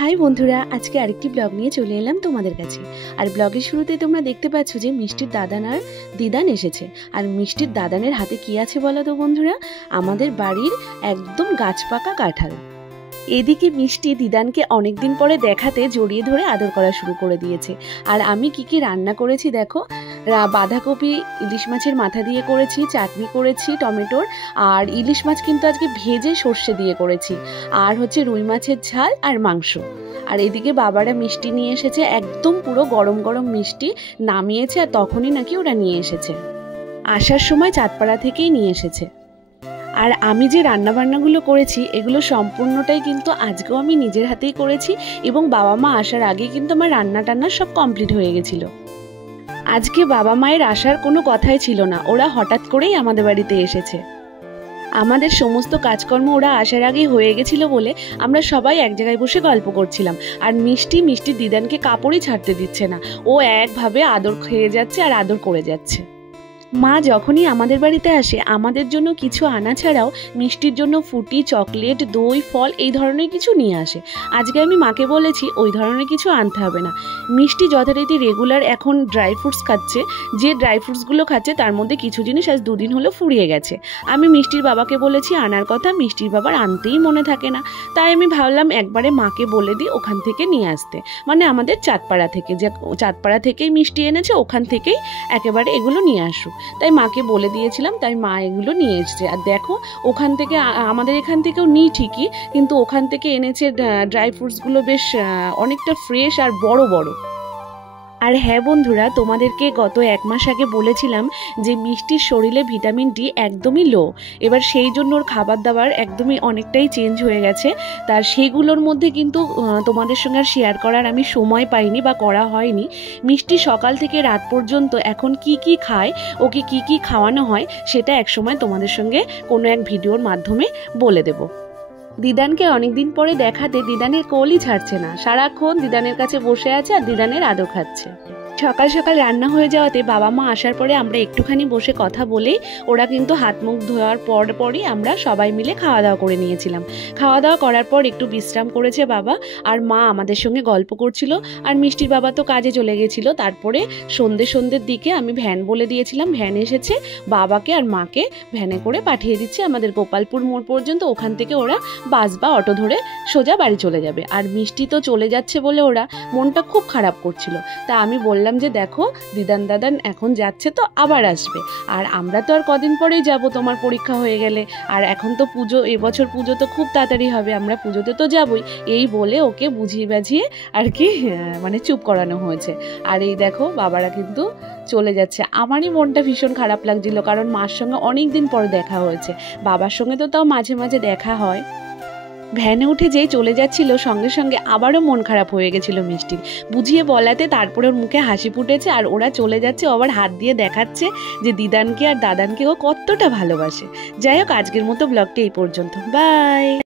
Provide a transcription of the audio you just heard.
High বন্ধুরা, আজকে আরেকটি ব্লগ নিয়ে চলে এলাম তোমাদের কাছে। আর ব্লগের শুরুতে তোমরা দেখতে পাচ্ছ যে মিষ্টির দাদান আর দিদান এসেছে। আর মিষ্টির দাদানের হাতে কি আছে বলো তো বন্ধুরা? আমাদের বাড়ির একদম গাছপাকা কাঁঠাল। এদিকে মিষ্টি দিদানকে অনেকদিন পরে দেখাতে জড়িয়ে ধরে আদর করা শুরু করে দিয়েছে। আর আমি কি রান্না করেছি দেখো। বাঁধাকপি ইলিশ মাছের মাথা দিয়ে করেছি, চাটনি করেছি টমেটোর, আর ইলিশ মাছ কিন্তু আজকে ভেজে সর্ষে দিয়ে করেছি, আর হচ্ছে রুই মাছের ঝাল আর মাংস। আর এদিকে বাবারা মিষ্টি নিয়ে এসেছে, একদম পুরো গরম গরম মিষ্টি নামিয়েছে, আর তখনই নাকি ওরা নিয়ে এসেছে। আসার সময় চাঁদপাড়া থেকেই নিয়ে এসেছে। আর আমি যে রান্নাবান্নাগুলো করেছি এগুলো সম্পূর্ণটাই কিন্তু আজকেও আমি নিজের হাতেই করেছি, এবং বাবা মা আসার আগে কিন্তু আমার রান্না টান্না সব কমপ্লিট হয়ে গেছিলো। আজকে বাবা মায়ের আসার কোনো কথাই ছিল না, ওরা হঠাৎ করেই আমাদের বাড়িতে এসেছে। আমাদের সমস্ত কাজকর্ম ওরা আসার আগেই হয়ে গেছিল বলে আমরা সবাই এক জায়গায় বসে গল্প করছিলাম। আর মিষ্টি দিদানকে কাপড়ই ছাড়তে দিচ্ছে না, ও একভাবে আদর খেয়ে যাচ্ছে আর আদর করে যাচ্ছে। মা যখনই আমাদের বাড়িতে আসে আমাদের জন্য কিছু আনা ছাড়াও মিষ্টির জন্য ফুটি, চকলেট, দই, ফল এই ধরনের কিছু নিয়ে আসে। আজকে আমি মাকে বলেছি ওই ধরনের কিছু আনতে হবে না। মিষ্টি যথারীতি রেগুলার এখন ড্রাই ফ্রুটস খাচ্ছে, যে ড্রাই ফ্রুটসগুলো খাচ্ছে তার মধ্যে কিছু জিনিস আজ 2 দিন হলো ফুরিয়ে গেছে। আমি মিষ্টির বাবাকে বলেছি আনার কথা, মিষ্টির বাবার আনতেই মনে থাকে না। তাই আমি ভাবলাম একবারে মাকে বলে দিই ওখান থেকে নিয়ে আসতে, মানে আমাদের চাঁদপাড়া থেকে, যে চাঁদপাড়া থেকেই মিষ্টি এনেছে ওখান থেকেই একেবারে এগুলো নিয়ে আসুক। তাই মাকে বলে দিয়েছিলাম, তাই মা এগুলো নিয়ে এসছে। আর দেখো ওখান থেকে, আমাদের এখান থেকেও নিই ঠিকই, কিন্তু ওখান থেকে এনেছে ড্রাই ফ্রুটসগুলো বেশ অনেকটা ফ্রেশ আর বড় বড়। আর হ্যাঁ বন্ধুরা, তোমাদেরকে গত 1 মাস আগে বলেছিলাম যে মিষ্টির শরীরে ভিটামিন ডি একদমই লো। এবার সেই জন্য ওর খাবার দাবার একদমই অনেকটাই চেঞ্জ হয়ে গেছে। তার সেগুলোর মধ্যে কিন্তু তোমাদের সঙ্গে আর শেয়ার করার আমি সময় পাইনি বা করা হয়নি। মিষ্টি সকাল থেকে রাত পর্যন্ত এখন কি খায়, ওকে কি খাওয়ানো হয় সেটা একসময় তোমাদের সঙ্গে কোনো এক ভিডিওর মাধ্যমে বলে দেব। দিদানকে অনেকদিন পরে দেখাতে দিদানের কোলই ছাড়ছে না, সারাক্ষণ দিদানের কাছে বসে আছে আর দিদানের আদর খাচ্ছে। সকাল সকাল রান্না হয়ে যাওয়াতে বাবা মা আসার পরে আমরা একটুখানি বসে কথা বলেই ওরা কিন্তু হাত মুখ ধোয়ার পরই আমরা সবাই মিলে খাওয়া দাওয়া করে নিয়েছিলাম। খাওয়া দাওয়া করার পর একটু বিশ্রাম করেছে বাবা, আর মা আমাদের সঙ্গে গল্প করছিল। আর মিষ্টির বাবা তো কাজে চলে গেছিল। তারপরে সন্ধ্যের দিকে আমি ভ্যান বলে দিয়েছিলাম, ভ্যান এসেছে, বাবাকে আর মাকে ভ্যানে করে পাঠিয়ে দিচ্ছে আমাদের গোপালপুর মোড় পর্যন্ত। ওখান থেকে ওরা বাস বা অটো ধরে সোজা বাড়ি চলে যাবে। আর মিষ্টি তো চলে যাচ্ছে বলে ওরা মনটা খুব খারাপ করছিল। তা আমি বললাম যে দেখো দিদান দাদান এখন যাচ্ছে তো আবার আসবে, আর আমরা তো আর কদিন পরেই যাব তোমার পরীক্ষা হয়ে গেলে। আর এখন তো পুজো, এবছর পুজো তো খুব তাড়াতাড়ি হবে, আমরা পুজোতে তো যাবই। এই বলে ওকে বুঝিয়ে বাঝিয়ে আর কি মানে চুপ করানো হয়েছে। আর এই দেখো বাবারা কিন্তু চলে যাচ্ছে। আমারই মনটা ভীষণ খারাপ লাগছিল, কারণ মার সঙ্গে অনেক দিন পরে দেখা হয়েছে, বাবার সঙ্গে তো তাও মাঝে মাঝে দেখা হয়। ভ্যানে উঠে যেই চলে যাচ্ছিল সঙ্গে সঙ্গে আবারও মন খারাপ হয়ে গেছিল মিষ্টির। বুঝিয়ে বলাতে তারপরে ওর মুখে হাসি ফুটেছে, আর ওরা চলে যাচ্ছে, আবার হাত দিয়ে দেখাচ্ছে যে দিদানকে আর দাদানকে ও কতটা ভালোবাসে। যাই হোক, আজকের মতো ব্লগটি এই পর্যন্ত, বাই।